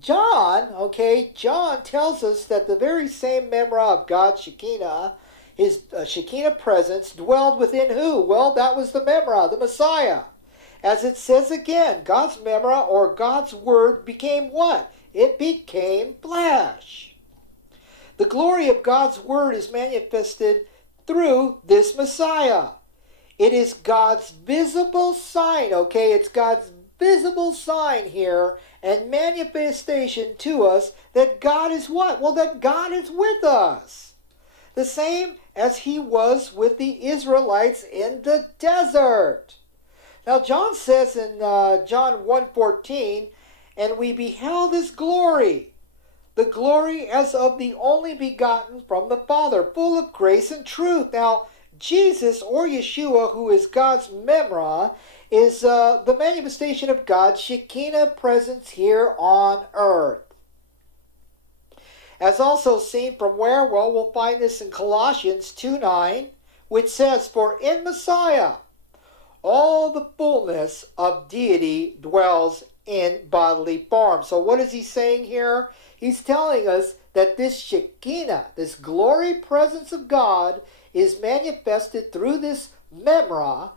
John tells us that the very same memra of God's Shekinah, his Shekinah presence, dwelled within who? Well, that was the memra, the Messiah. As it says again, God's memra or God's word became what? It became flesh. The glory of God's word is manifested through this Messiah. It is God's visible sign, it's God's visible sign here and manifestation to us that God is what? Well, that God is with us. The same as he was with the Israelites in the desert. Now, John says in John 1:14, and we beheld his glory, the glory as of the only begotten from the Father, full of grace and truth. Now, Jesus, or Yeshua, who is God's memra, is the manifestation of God's Shekinah presence here on earth. As also seen from where? Well, we'll find this in Colossians 2:9, which says, for in Messiah all the fullness of deity dwells in bodily form. So what is he saying here? He's telling us that this Shekinah, this glory presence of God, is manifested through this memra,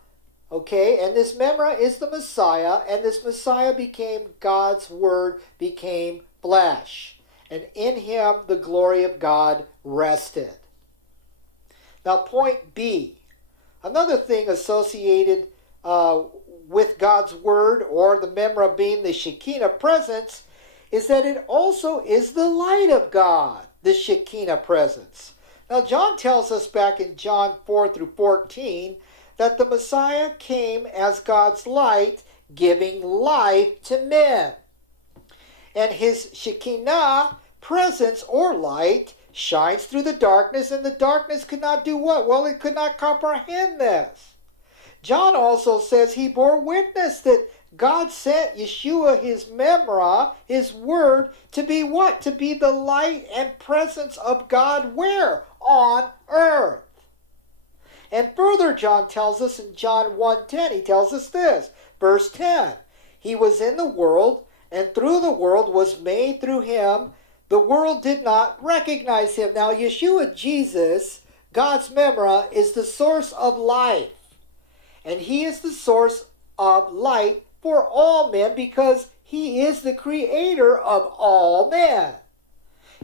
and this memra is the Messiah, and this Messiah became God's word, became flesh. And in him the glory of God rested. Now, point B. Another thing associated with God's word, or the memra being the Shekinah presence, is that it also is the light of God, the Shekinah presence. Now, John tells us back in John 4-14 that the Messiah came as God's light, giving life to men. And his Shekinah presence or light shines through the darkness, and the darkness could not do what? Well, it could not comprehend this. John also says he bore witness that God sent Yeshua, his memra, his word, to be what? To be the light and presence of God where? On earth. And further, John tells us in John 1:10, he tells us this, verse 10, he was in the world, and through the world was made through him. The world did not recognize him. Now, Yeshua, Jesus, God's memra, is the source of life. And he is the source of light for all men because he is the creator of all men.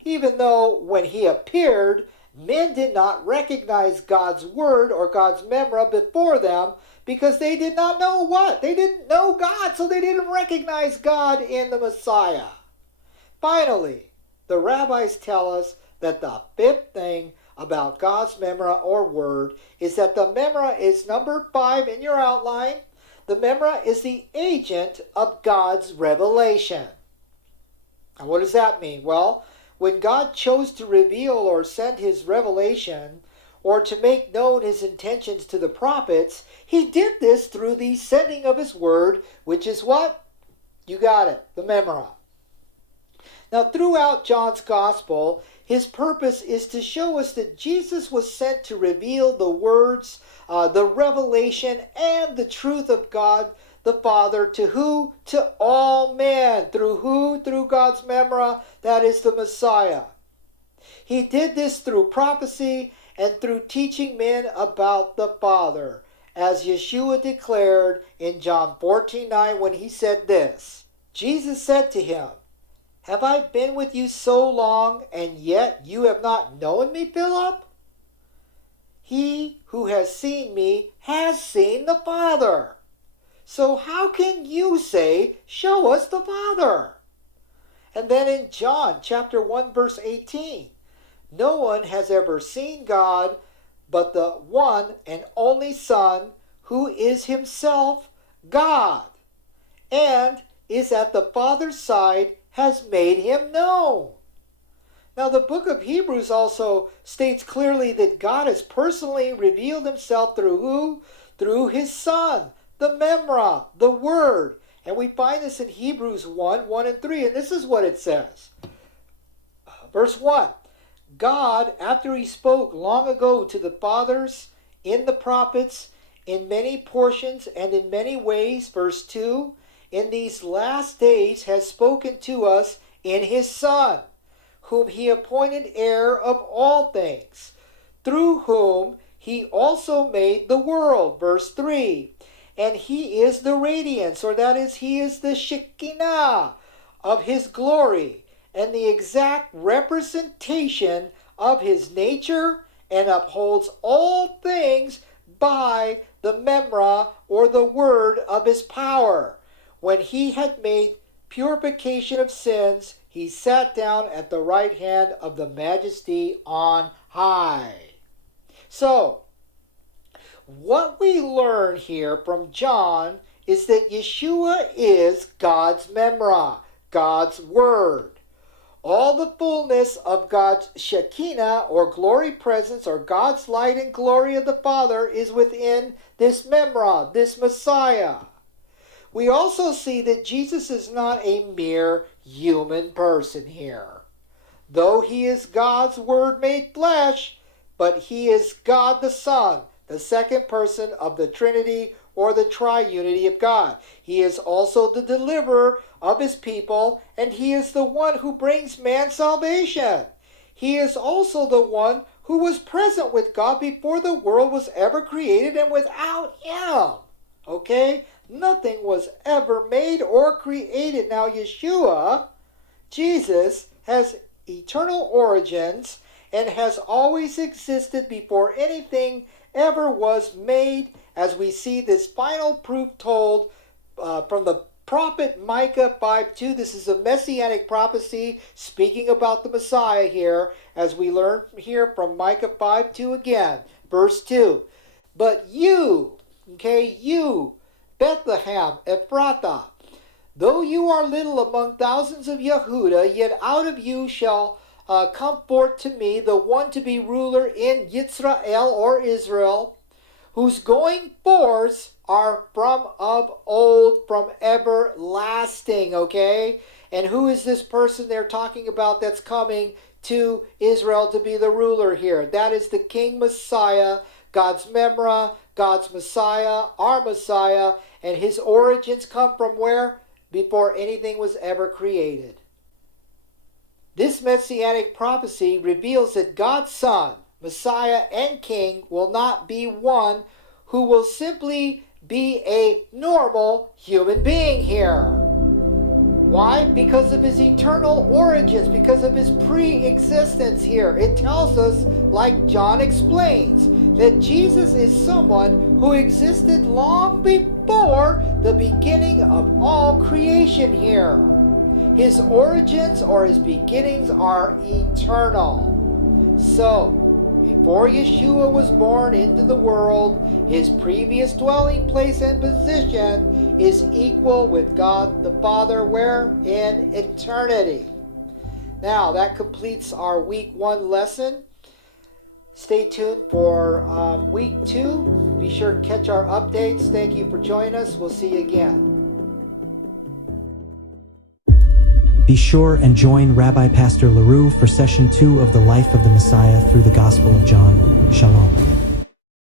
Even though when he appeared, men did not recognize God's word or God's memra before them because they did not know what? They didn't know God, so they didn't recognize God in the Messiah. Finally, the rabbis tell us that the fifth thing about God's memra or word is that the memra is number 5 in your outline. The memra is the agent of God's revelation. And what does that mean? Well, when God chose to reveal or send his revelation or to make known his intentions to the prophets, he did this through the sending of his word, which is what? You got it, the memra. Now, throughout John's gospel, his purpose is to show us that Jesus was sent to reveal the words, the revelation, and the truth of God the Father to who? To all men. Through who? Through God's memra, that is the Messiah. He did this through prophecy and through teaching men about the Father, as Yeshua declared in John 14:9 when he said this. Jesus said to him, have I been with you so long, and yet you have not known me, Philip? He who has seen me has seen the Father. So how can you say, show us the Father? And then in John chapter 1, verse 18, no one has ever seen God but the one and only Son, who is himself God, and is at the Father's side, has made him known. Now, the book of Hebrews also states clearly that God has personally revealed himself through who? Through his Son, the memra, the Word. And we find this in Hebrews 1:1-3, and this is what it says. Verse 1, God, after he spoke long ago to the fathers in the prophets, in many portions and in many ways, verse 2, in these last days has spoken to us in his Son, whom he appointed heir of all things, through whom he also made the world. Verse 3. And he is the radiance, or that is, he is the Shekinah of his glory, and the exact representation of his nature, and upholds all things by the memra, or the word of his power. When he had made purification of sins, he sat down at the right hand of the Majesty on high. So, what we learn here from John is that Yeshua is God's memra, God's word. All the fullness of God's Shekinah, or glory presence, or God's light and glory of the Father, is within this memra, this Messiah. We also see that Jesus is not a mere human person here. Though he is God's word made flesh, but he is God the Son, the second person of the Trinity, or the triunity of God. He is also the deliverer of his people, and he is the one who brings man salvation. He is also the one who was present with God before the world was ever created, and without him, okay, nothing was ever made or created. Now Yeshua, Jesus, has eternal origins and has always existed before anything ever was made, as we see this final proof told from the prophet Micah 5:2. This is a messianic prophecy speaking about the Messiah here, as we learn here from Micah 5:2 again. Verse 2. But you, okay, you, Bethlehem, Ephrathah, though you are little among thousands of Yehudah, yet out of you shall come forth to me the one to be ruler in Yisrael, or Israel, whose going forths are from of old, from everlasting, okay? And who is this person they're talking about that's coming to Israel to be the ruler here? That is the King Messiah, God's memra, God's Messiah, our Messiah, and his origins come from where? Before anything was ever created. This messianic prophecy reveals that God's Son, Messiah, and King will not be one who will simply be a normal human being here. Why? Because of his eternal origins, because of his pre-existence here. It tells us, like John explains, that Jesus is someone who existed long before the beginning of all creation here. His origins, or his beginnings, are eternal. So, before Yeshua was born into the world, his previous dwelling place and position is equal with God the Father, where? In eternity. Now, that completes our week 1 lesson. Stay tuned for week 2. Be sure to catch our updates. Thank you for joining us. We'll see you again. Be sure and join Rabbi Pastor LaRue for Session 2 of the Life of the Messiah through the Gospel of John. Shalom.